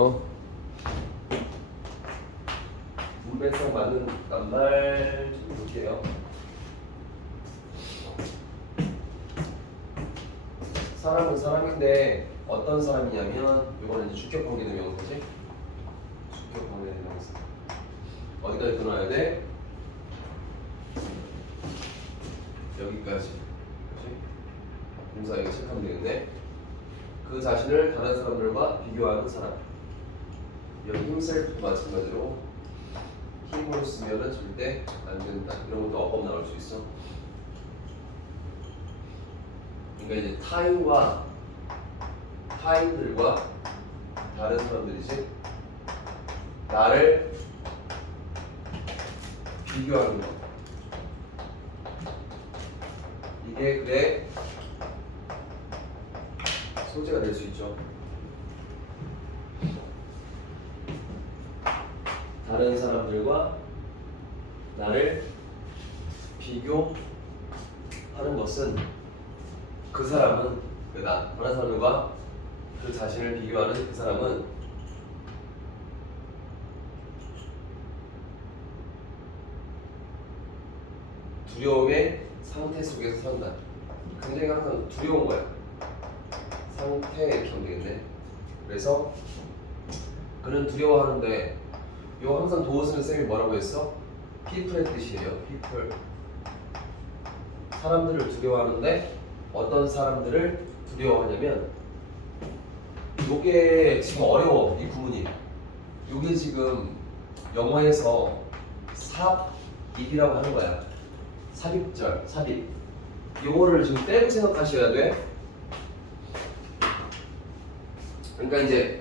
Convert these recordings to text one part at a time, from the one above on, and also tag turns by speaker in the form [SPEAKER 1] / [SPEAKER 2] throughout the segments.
[SPEAKER 1] 어. 문배성 맞는 낱말 좀 볼게요. 사람은 사람인데 어떤 사람이냐면 이거는 이제 주격 관계 대 명사지. 주격 관계 대 명사. 어디까지 끊어야 돼? 여기까지. 그렇지? 동사에게 체크하면 되겠네. 그 자신을 다른 사람들과 비교하는 사람. 여기 힘셀도 마찬가지로 힘으로 쓰면은 절대 안 된다. 이런 것도 어법 나올 수 있어. 그러니까 이제 타인과 타인들과 다른 사람들이지 나를 비교하는 거. 이게 그래 소재가 될 수 있죠. 다른 사람들과 나를 비교하는 것은 그 사람은 그 나 다른 사람과 그 자신을 비교하는 그 사람은 두려움의 상태 속에서 산다. 굉장히 항상 두려운 거야. 상태 이렇게 하면 되겠네. 그래서 그는 두려워하는데 요 항상 도어 쓰는 쌤이 뭐라고 했어? people의 뜻이에요. people. 사람들을 두려워하는데 어떤 사람들을 두려워하냐면 요게 지금 어려워 이 구문이. 요게 지금 영어에서 삽입이라고 하는 거야. 삽입절, 삽입. 요거를 지금 떼고 생각하셔야 돼. 그러니까 이제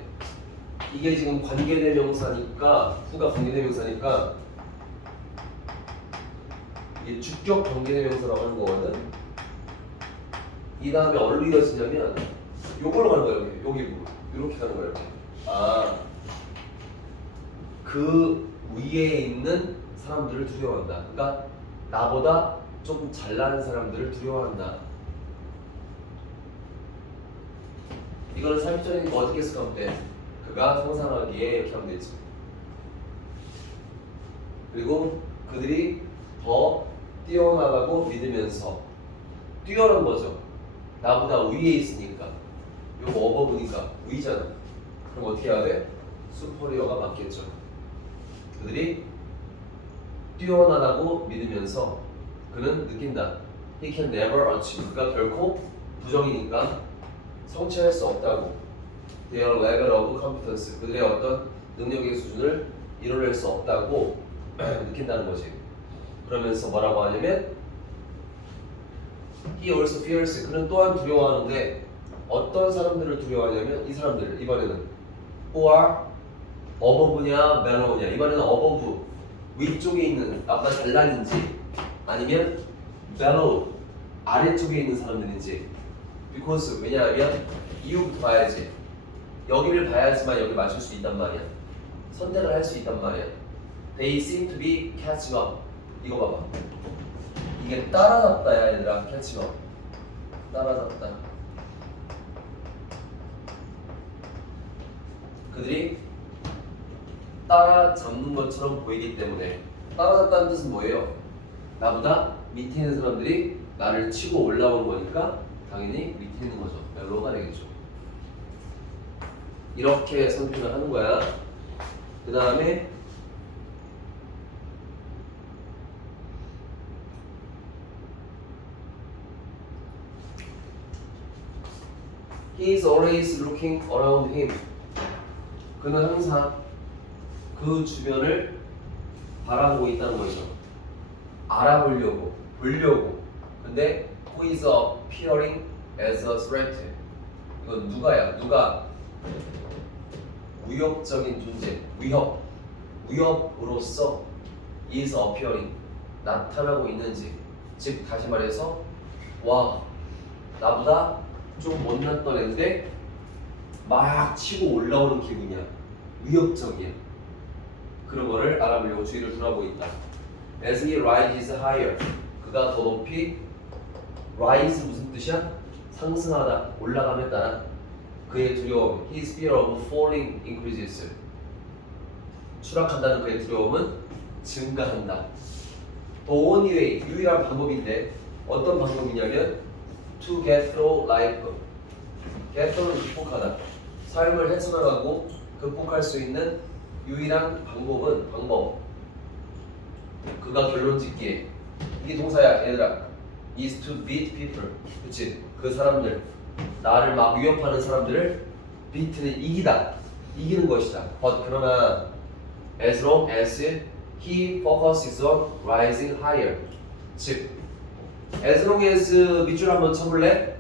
[SPEAKER 1] 이게 지금 관계대명사니까 후가 관계대명사니까 이게 주격 관계대명사라고 하는 거거든. 이 다음에 어디로 이어지냐면 요걸로 가는 거예요. 여기 여기. 이렇게 가는 거예요. 아, 그 위에 있는 사람들을 두려워한다. 그러니까 나보다 좀 잘나는 사람들을 두려워한다. 이거는 삽입절이니까 어떻게 해석하면 돼? 그가 상상하기에 이렇게 하면 되지. 그리고 그들이 더 뛰어나다고 믿으면서 뛰어난 거죠. 나보다 위에 있으니까. 요거 어버브니까 위잖아. 그럼 어떻게 해야 돼? 슈퍼리어가 맞겠죠. 그들이 뛰어나다고 믿으면서 그는 느낀다. He can never achieve. 그가 결코 부정이니까 성취할 수 없다고. Their level of competence. 그들의 어떤 능력의 수준을 이뤄낼 수 없다고 느낀다는 거지. 그러면서 뭐라고 하냐면 He also fears. 그는 또한 두려워하는데 어떤 사람들을 두려워하냐면 이 사람들 이번에는 who are 어버브냐 멜로우냐 이번에는 어버브 위쪽에 있는 나보다 잘난인지 아니면 멜로우 아래쪽에 있는 사람들인지 because 왜냐하면 이유부터 봐야지 여기를 봐야지만 여기 맞출 수 있단 말이야. 선택을 할 수 있단 말이야. They seem to be catching up. 이거 봐봐. 이게 따라잡다야 얘들아. Catching up. 따라잡다. 그들이 따라잡는 것처럼 보이기 때문에 따라잡다는 뜻은 뭐예요? 나보다 밑에 있는 사람들이 나를 치고 올라온 거니까 당연히 밑에 있는 거죠. 멜로가 되겠죠. 이렇게 선택을 하는 거야. 그 다음에 He is always looking around him. 그는 항상 그 주변을 바라보고 있다는 거죠. 알아보려고, 보려고. 근데 who is appearing as a threat? 이건 누가야? 누가 위협적인 존재, 위협, 위협으로서 is appearing 나타나고 있는지. 즉 다시 말해서 와 나보다 좀 못났던 애인데 막 치고 올라오는 기분이야. 위협적이야. 그런 거를 알아보려고 주의를 돌아보고 있다. As he rises higher, 그가 더 높이 rise 무슨 뜻이야? 상승하다, 올라감에 따라 그의 두려움 his fear of falling increases 추락한다는 그의 두려움은 증가한다. The only way 유일한 방법인데 어떤 방법이냐면 to get through life get through는 극복하다. 삶을 헤쳐나가고 극복할 수 있는 유일한 방법은 방법. 그가 결론 짓기에 이게 동사야 얘들아. is to beat people. 그치? 그 사람들 나를 막 위협하는 사람들을 beat는 이기다. 이기는 것이다. But 그러나 as long as he focuses on rising higher. 즉 as long as 밑줄 한번 쳐볼래?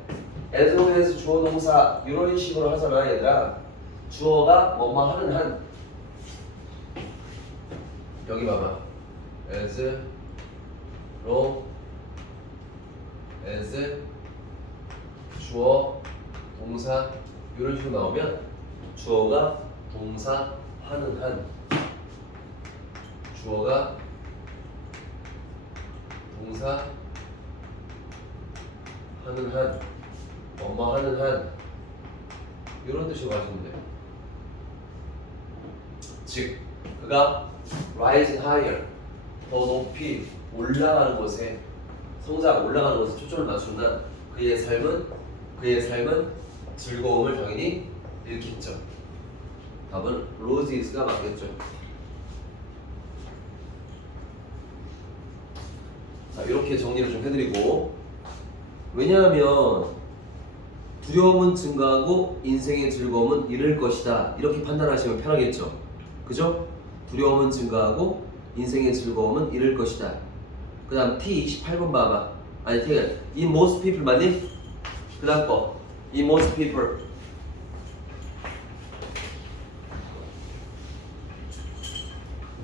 [SPEAKER 1] as long as 주어 동사 이런 식으로 하잖아 얘들아. 주어가 뭐뭐 하는 한 여기 봐봐. as long as 주어 동사 이런 식으로 나오면 주어가 동사 하는 한 주어가 동사 하는 한 엄마 하는 한 이런 뜻으로 가시면 돼요. 즉 그가 rise higher 더 높이 올라가는 것에 성장 올라가는 것에 초점을 맞춘다. 그의 삶은 그의 삶은 즐거움을 당연히 일으켰죠. 답은 로지스가 맞겠죠. 자 이렇게 정리를 좀 해드리고 왜냐하면 두려움은 증가하고 인생의 즐거움은 잃을 것이다 이렇게 판단하시면 편하겠죠. 그죠? 두려움은 증가하고 인생의 즐거움은 잃을 것이다. 그 다음 T 28번 봐봐. 아니 T in most people 맞니? 그 다음 거 in most people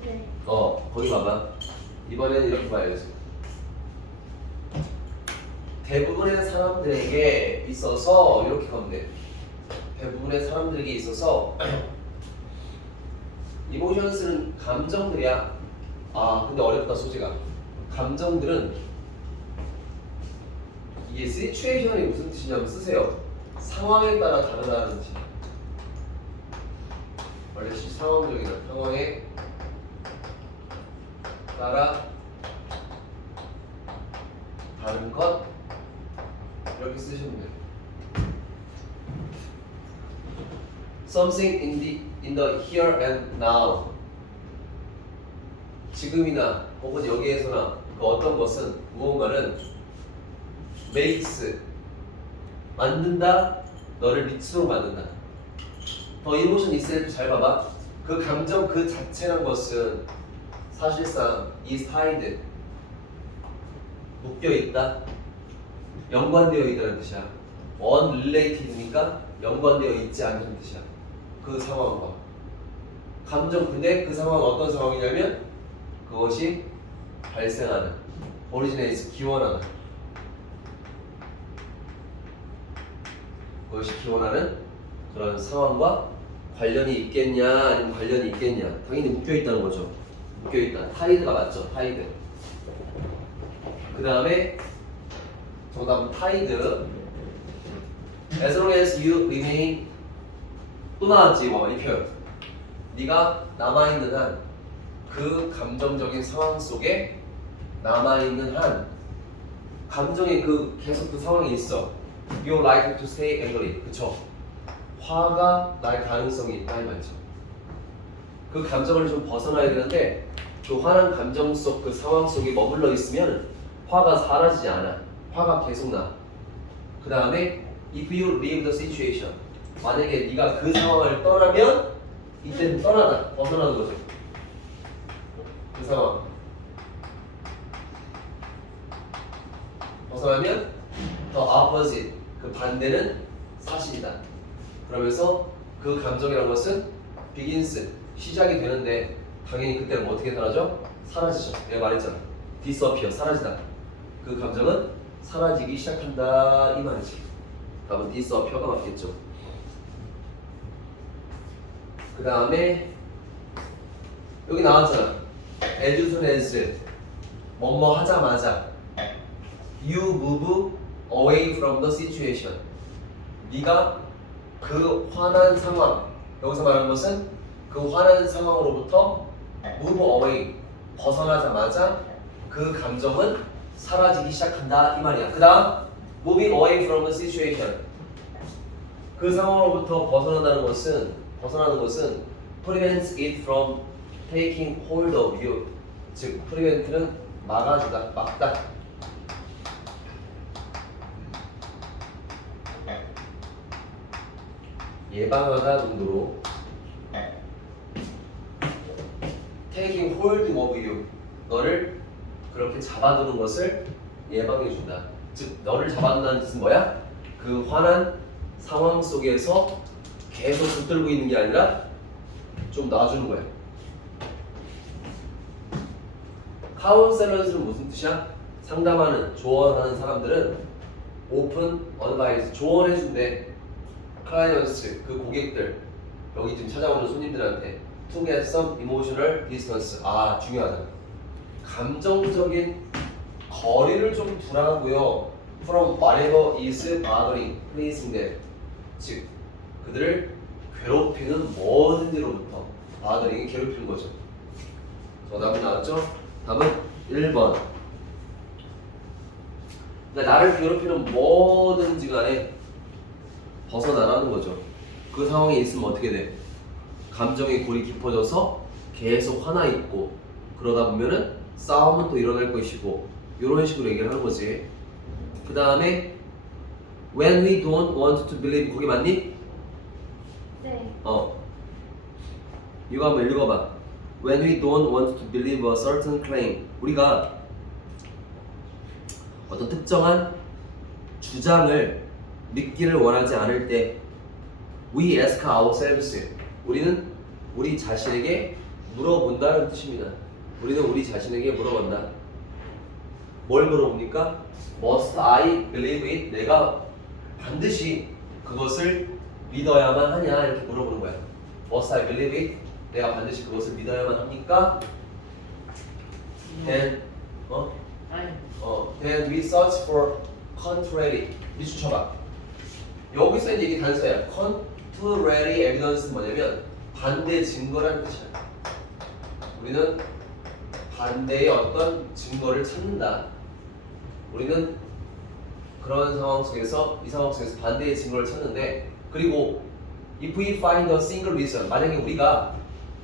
[SPEAKER 2] 네.
[SPEAKER 1] 어 거기 봐봐. 이번에는 이렇게 봐야지. 대부분의 사람들에게 있어서 이렇게 가면 돼. 대부분의 사람들에게 있어서 이모션스는 감정들이야. 아 근데 어렵다 소지가. 감정들은 이게 시츄에이션이 무슨 뜻이냐면 쓰세요. 상황에 따라 다르다는 뜻이야. 원래 시 상황적이다. 상황에 따라 다른 것 이렇게 쓰시면 돼요. Something in the in the here and now. 지금이나 혹은 여기에서나 그 어떤 것은 무언가는 makes 만든다 너를 밑으로 만든다. 더 이모션 있을 잘 봐봐. 그 감정 그 자체란 것은 사실상 is tied 묶여 있다. 연관되어 있다는 뜻이야. unrelated니까 연관되어 있지 않는 뜻이야. 그 상황과 감정 근데 그 상황은 어떤 상황이냐면 그것이 발생하는 originates 기원하는 그것이 기원하는 그런 상황과 관련이 있겠냐 아니면 관련이 있겠냐 당연히 묶여 있다는 거죠. 묶여 있다. 타이드가 맞죠. 타이드. 그 다음에 정답은 타이드. As long as you remain 또 나왔지 뭐 이 표현. 네가 남아 있는 한 그 감정적인 상황 속에 남아 있는 한 감정의 그 계속 그 상황이 있어. You're likely to stay angry. 그쵸? 화가 날 가능성이 있다 이 말이죠. 그 감정을 좀 벗어나야 되는데 그 화난 감정 속 그 상황 속에 머물러 있으면 화가 사라지지 않아. 화가 계속 나. 그 다음에 if you leave the situation 만약에 네가 그 상황을 떠나면 이때는 떠나다 벗어나는 거죠. 그 상황 벗어나면 the opposite 그 반대는 사실이다. 그러면서 그 감정이라는 것은 begins 시작이 되는데 당연히 그때는 뭐 어떻게 사라져? 사라지죠. 내가 말했잖아. disappear 사라지다. 그 감정은 사라지기 시작한다 이 말이지. 답은 disappear가 맞겠죠. 그 다음에 여기 나왔잖아. as soon as 뭐뭐 하자마자 you move away from the situation. 네가 그 화난 상황 여기서 말하는 것은 그 화난 상황으로부터 move away 벗어나자마자 그 감정은 사라지기 시작한다 이 말이야. 그다음 moving away from the situation 그 상황으로부터 벗어난다는 것은 벗어나는 것은 prevents it from taking hold of you 즉 prevent는 막아주다 막다 예방하다 정도로 taking hold of you 너를 그렇게 잡아두는 것을 예방해 준다. 즉 너를 잡아둔다는 뜻은 뭐야? 그 화난 상황 속에서 계속 붙들고 있는 게 아니라 좀 놔주는 거야. 카운셀러스는 무슨 뜻이야? 상담하는 조언하는 사람들은 오픈 어드바이스 조언해 준대. 클라이언스 그 고객들 여기 지금 찾아오는 손님들한테 to get some emotional distance. 아 중요하다. 감정적인 거리를 좀 두라고요. From whatever is bothering. Pleasing them 즉 그들을 괴롭히는 뭐든지로부터 bothering이 괴롭히는 거죠. 정답은 나왔죠? 답은 1번. 그러니까 나를 괴롭히는 뭐든지 간에 벗어나라는 거죠. 그 상황에 있으면 어떻게 돼? 감정의 골이 깊어져서 계속 화나 있고 그러다 보면은 싸움은 또 일어날 것이고 이런 식으로 얘기를 하는 거지. 그 다음에 when we don't want to believe 거기 맞니?
[SPEAKER 2] 네.
[SPEAKER 1] 어. 이거 한번 읽어봐. When we don't want to believe a certain claim, 우리가 어떤 특정한 주장을 믿기를 원하지 않을 때, we ask ourselves, 우리는 우리 자신에게 물어본다는 뜻입니다. 우리는 우리 자신에게 물어본다. 뭘 물어봅니까? Must I believe it? 내가 반드시 그것을 믿어야만 하냐 이렇게 물어보는 거야. Must I believe it? 내가 반드시 그것을 믿어야만 합니까? Then 어?
[SPEAKER 3] 아니
[SPEAKER 1] 어, then we search for contrary. 미수 쳐봐. 여기서 이제 이게 단서야. contrary evidence는 뭐냐면 반대 증거라는 뜻이야. 우리는 반대의 어떤 증거를 찾는다. 우리는 그런 상황 속에서 이 상황 속에서 반대의 증거를 찾는데 그리고 if we find a single reason 만약에 우리가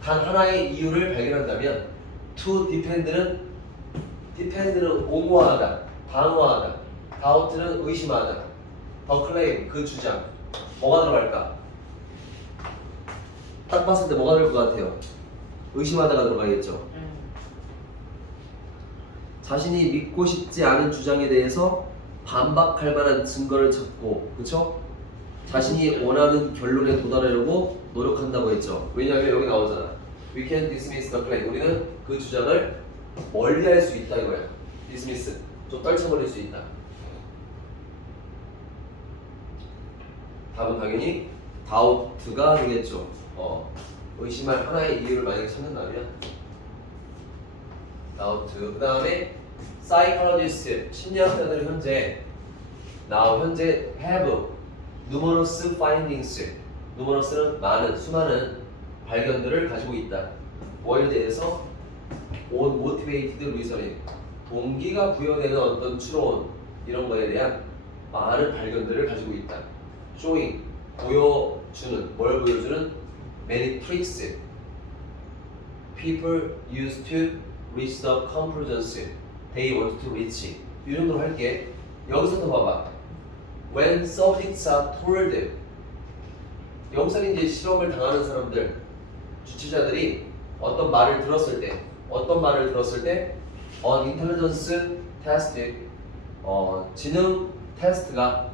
[SPEAKER 1] 단 하나의 이유를 발견한다면 to depend는 depend는 옹호하다, 방어하다, doubt는 의심하다, 더 claim 그 주장 뭐가 들어갈까? 딱 봤을 때 뭐가 될 것 같아요? 의심하다가 들어가겠죠.
[SPEAKER 3] 응.
[SPEAKER 1] 자신이 믿고 싶지 않은 주장에 대해서 반박할 만한 증거를 찾고, 그렇죠? 자신이 원하는 결론에 도달하려고 노력한다고 했죠. 왜냐하면 여기 나오잖아. We can dismiss the claim. 우리는 그 주장을 멀리할 수 있다 이거야. dismiss. 좀 떨쳐버릴 수 있다. 답은 당연히 doubt가 되겠죠. 어, 의심할 하나의 이유를 만약에 찾는다면 doubt. 그 다음에 psychologist, 심리학자들은 현재 now 현재 have numerous findings. numerous는 많은, 수많은 발견들을 가지고 있다. 뭐에 대해서 on motivated reasoning. 동기가 부여되는 어떤 추론 이런 거에 대한 많은 발견들을 가지고 있다. Showing 보여주는 뭘 보여주는 many tricks people used to reach the conclusions they want to reach 이 정도로 할게 여기서도 봐봐 when subjects are told 여기서 이제 실험을 당하는 사람들 주치자들이 어떤 말을 들었을 때 어떤 말을 들었을 때 on intelligence test 어, 지능 테스트가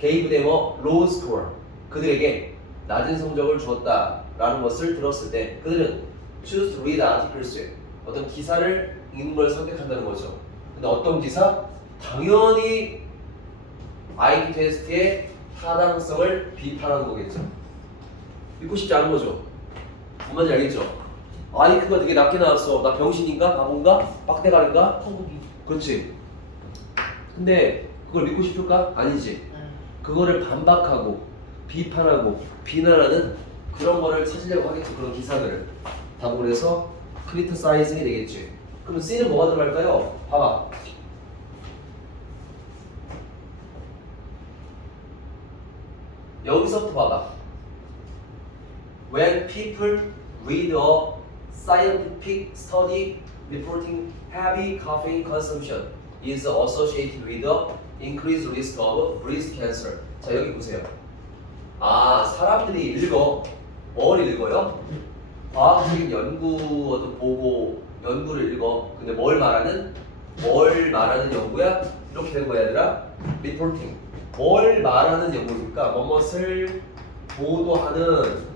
[SPEAKER 1] gave them a low score 그들에게 낮은 성적을 주었다라는 것을 들었을 때 그들은 choose to read articles 어떤 기사를 읽는 걸 선택한다는 거죠. 근데 어떤 기사? 당연히 IQ 테스트의 타당성을 비판하는 거겠죠. 믿고 싶지 않은 거죠. 뭔 말인지 알겠죠? IQ가 되게 낮게 나왔어. 나 병신인가? 바본가? 빡대가리인가? 그렇지. 근데 그걸 믿고 싶을까? 아니지.
[SPEAKER 3] 응.
[SPEAKER 1] 그거를 반박하고 비판하고 비난하는 그런 거를 찾으려고 하겠죠. 그런 기사들을. 해서 크리티사이징이 되겠지. 그럼 C는 뭐가 들어갈까요? 봐봐. 여기서부터 봐봐. When people read a scientific study reporting heavy caffeine consumption is associated with the increased risk of breast cancer. 자 여기 보세요. 아 사람들이 읽어 뭘 읽어요? 과학적인 연구 어떤 보고 연구를 읽어. 근데 뭘 말하는? 뭘 말하는 연구야? 이렇게 된 거야 얘들아. 리포팅. 뭘 말하는 연구입니까? 뭐뭇을 보도하는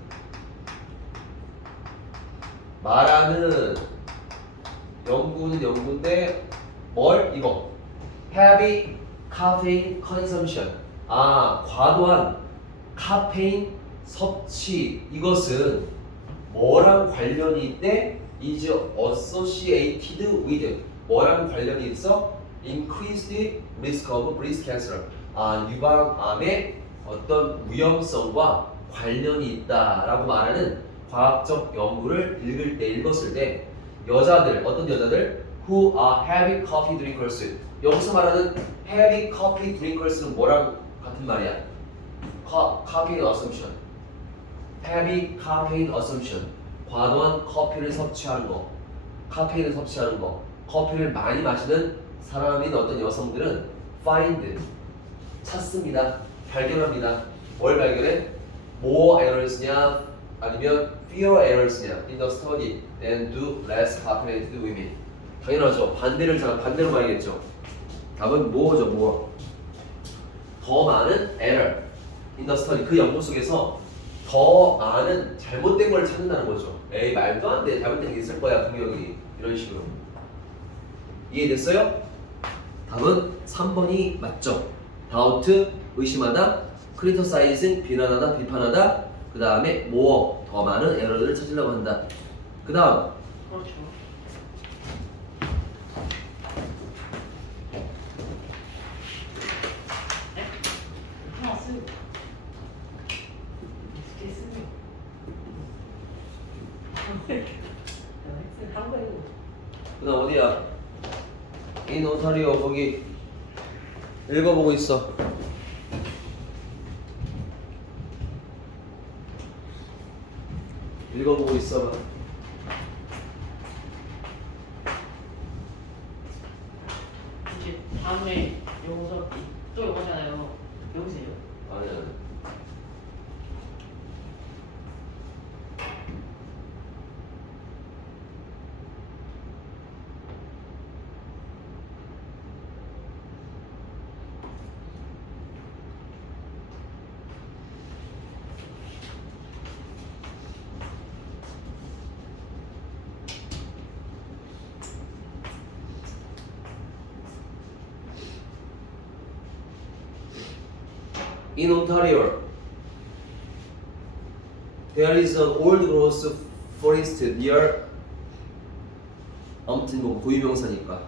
[SPEAKER 1] 말하는 연구는 연구인데 뭘 이거 heavy caffeine consumption 아 과도한 카페인 섭취. 이것은 뭐랑 관련이 있대? is associated with. 뭐랑 관련이 있어? increased risk of breast cancer. 아 유방암의 어떤 위험성과 관련이 있다라고 말하는 과학적 연구를 읽을 때 읽었을 때 여자들 어떤 여자들 who are heavy coffee drinkers 여기서 말하는 heavy coffee drinkers는 뭐랑 같은 말이야? 카, caffeine assumption heavy caffeine assumption 과도한 커피를 섭취하는 거 카페인을 섭취하는 거 커피를 많이 마시는 사람인 어떤 여성들은 find 찾습니다 발견합니다 뭘 발견해? more errors냐 아니면 fewer errors냐 in the study than do less caffeinated women 당연하죠. 반대를 잘 반대로 봐야겠죠. 답은 뭐죠 뭐? 더 많은 the study. 그 연구 속에서 더 많은 잘못된 걸 찾는다는 거죠. 에이 말도 안 돼. 잘못된 게 있을 거야 분명히. 이런 식으로. 이해됐어요? 답은 3번이 맞죠. 다우트 의심하다. 크리터사이징 비난하다 비판하다. 그 다음에 모어 더 많은 에러들을 찾으려고 한다. 그 다음.
[SPEAKER 3] 그렇죠. 네? 하나 쓰고. 어떻게 쓰니? 한 거예요.
[SPEAKER 1] 그 다음 어디야? 인 오타리오 거기 읽어보고 있어 읽어보고 있어
[SPEAKER 3] 이제 다음에 요거 또 요거잖아요. 여기세요.
[SPEAKER 1] 아니야 In Ontario, there is an old growth forest near 아무튼 뭐 고유명사니까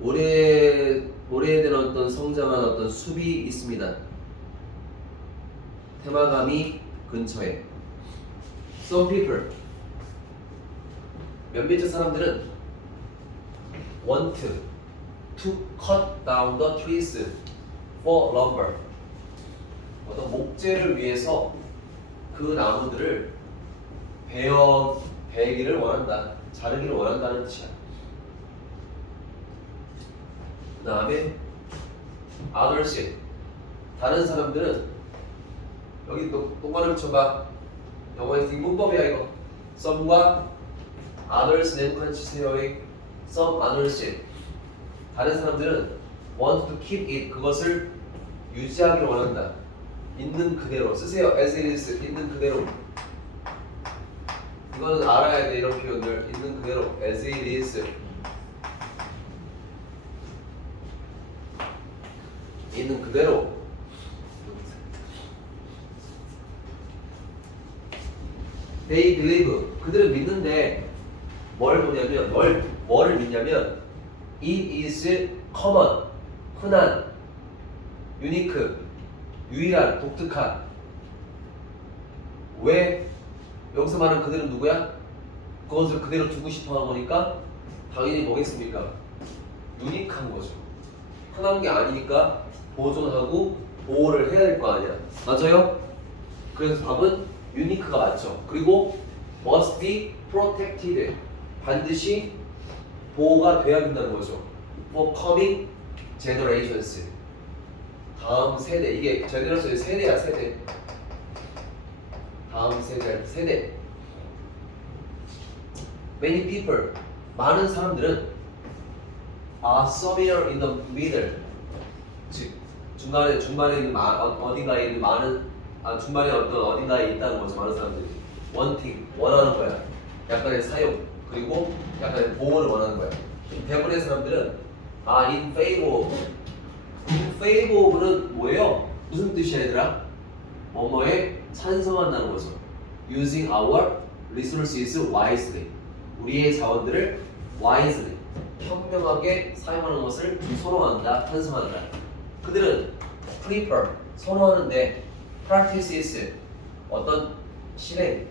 [SPEAKER 1] 오래 오래된 어떤 성장한 어떤 숲이 있습니다. 테마감이 근처에 Some people 몇몇의 사람들은 want to cut down the trees for lumber. 어떤 목재를 위해서 그 나무들을 베어 베기를 원한다, 자르기를 원한다는 뜻이야. 그 다음에 others 다른 사람들은 여기 또 동관을 쳐봐. 영어에서 이 문법이야 이거. some과 others는 같이 세요. Some others 다른 사람들은 want to keep it 그것을 유지하기를 원한다. 있는 그대로 쓰세요. As it is 있는 그대로. 이거는 알아야 돼 이런 표현들 있는 그대로 as it is. 있는 그대로. They believe. 그들은 믿는데 뭘 보냐면 뭘 뭐를 믿냐면 it is common, 흔한, unique, 유일한, 독특한. 왜 여기서 말하는 그대로 누구야? 그것을 그대로 두고 싶어 하는 거니까 당연히 뭐겠습니까? 유니크한 거죠. 흔한 게 아니니까 보존하고 보호를 해야 될 거 아니야. 맞아요? 그래서 답은 유니크가 맞죠. 그리고 must be protected. 반드시 보호가 돼야 된다는 거죠. For coming generations. 다음 세대. 이게 제너레이션의 세대야, 세대. 다음 세대, 세대. Many people. 많은 사람들은 are somewhere in the middle. 즉 중간에 중간에 있는 마, 어, 어딘가에 있는 많은 아 중간에 어떤 어딘가에 있다는 거죠 많은 사람들이 wanting 원하는 거야 약간의 사용 그리고 약간의 보호를 원하는 거야. 대부분의 사람들은 아 in favor of in favor of는 뭐예요? 무슨 뜻이야 얘들아? 뭐뭐에 찬성한다는 거죠 using our resources wisely. 우리의 자원들을 wisely. 현명하게 사용하는 것을 선호한다 찬성한다 그들은 prefer 선호하는데 practices 어떤 실행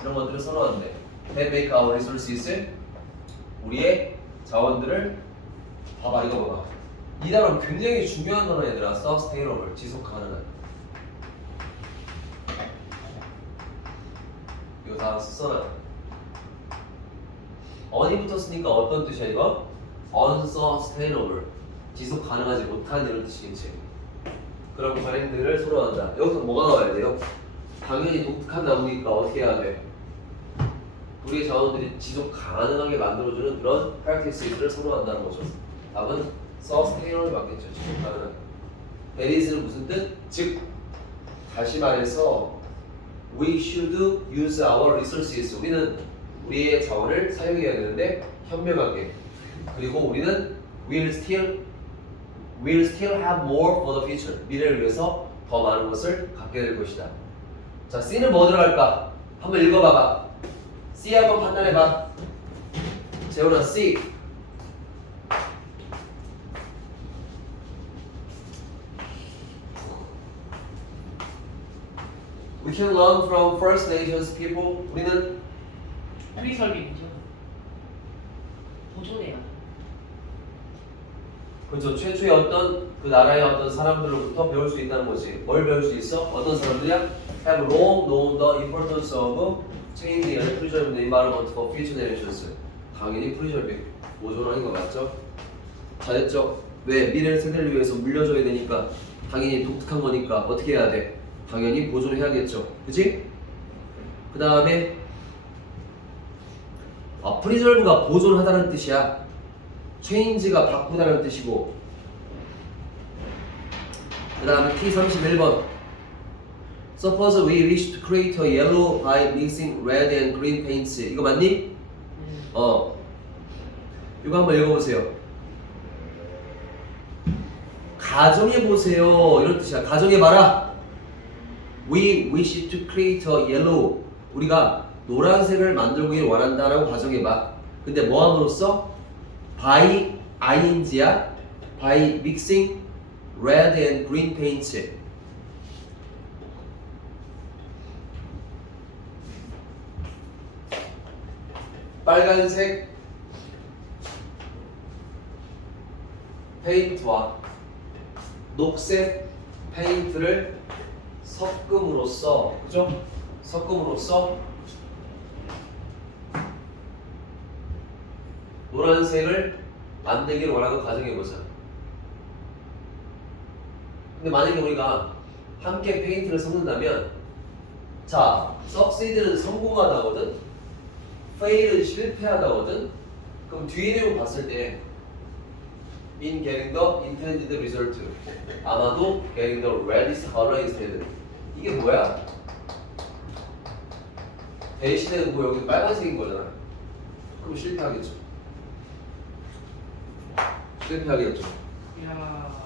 [SPEAKER 1] 이런 것들을 선호하는데 that make our resources 우리의 자원들을 봐봐 이거 봐봐 이 단어는 굉장히 중요한 단어 얘들아 sustainable 지속 가능한 이거 다 써놔 어디부터 쓰니까 어떤 뜻이야 이거? unsustainable 지속 가능하지 못한 이런 뜻이겠지 그런 관행들을 선호한다 여기서 뭐가 나와야 돼요? 당연히 독특한 나무니까 어떻게 해야 돼? 우리의 자원들이 지속 가능하게 만들어주는 그런 practices를 선호한다는 거죠. 답은 sustainable 맞겠죠. 지속 가능한. Is는 무슨 뜻? 즉 다시 말해서 we should use our resources. 우리는 우리의 자원을 사용해야 되는데 현명하게. 그리고 우리는 will still will still have more for the future. 미래를 위해서 더 많은 것을 갖게 될 것이다. 자 C는 뭐 들어갈까? 한번 읽어봐봐 C 한번 판단해봐 재훈아 C We can learn from First Nations people 우리는
[SPEAKER 3] 우리 설계이죠. 보존해야 돼.
[SPEAKER 1] 그렇죠. 최초의 어떤 그 나라의 어떤 사람들로부터 배울 수 있다는 거지. 뭘 배울 수 있어? 어떤 사람들이야? Have long known the importance of preserving the environment for future. 당연히 preserving, 보존하는 거 맞죠? 잘했죠? 왜? 미래 세대를 위해서 물려줘야 되니까 당연히 독특한 거니까 어떻게 해야 돼? 당연히 보존해야겠죠. 그치? 그 다음에 아, preserve가 보존하다는 뜻이야. change가 바꾸다는 뜻이고 그 다음에 T31번 Suppose we wish to create a yellow by mixing red and green paints 이거 맞니?
[SPEAKER 3] 음.
[SPEAKER 1] 어 이거 한번 읽어보세요 가정해보세요 이런 뜻이야 가정해봐라 We wish to create a yellow 우리가 노란색을 만들기 원한다라고 가정해봐 근데 뭐 함으로써? by ing야 by mixing red and green paints 빨간색 페인트와 녹색 페인트를 섞음으로써 그죠? 섞음으로써 노란색을 만들기를 원하는 가정해보자. 근데 만약에 우리가 함께 페인트를 섞는다면 자, succeed는 성공하다거든 fail은 실패하다거든 그럼 내용 봤을 때 in getting the intended result 아마도 getting the reddish color instead 이게 뭐야? 대신에 뭐 여기 빨간색인 거잖아 그럼 실패하겠죠 실패하겠죠
[SPEAKER 3] 이야.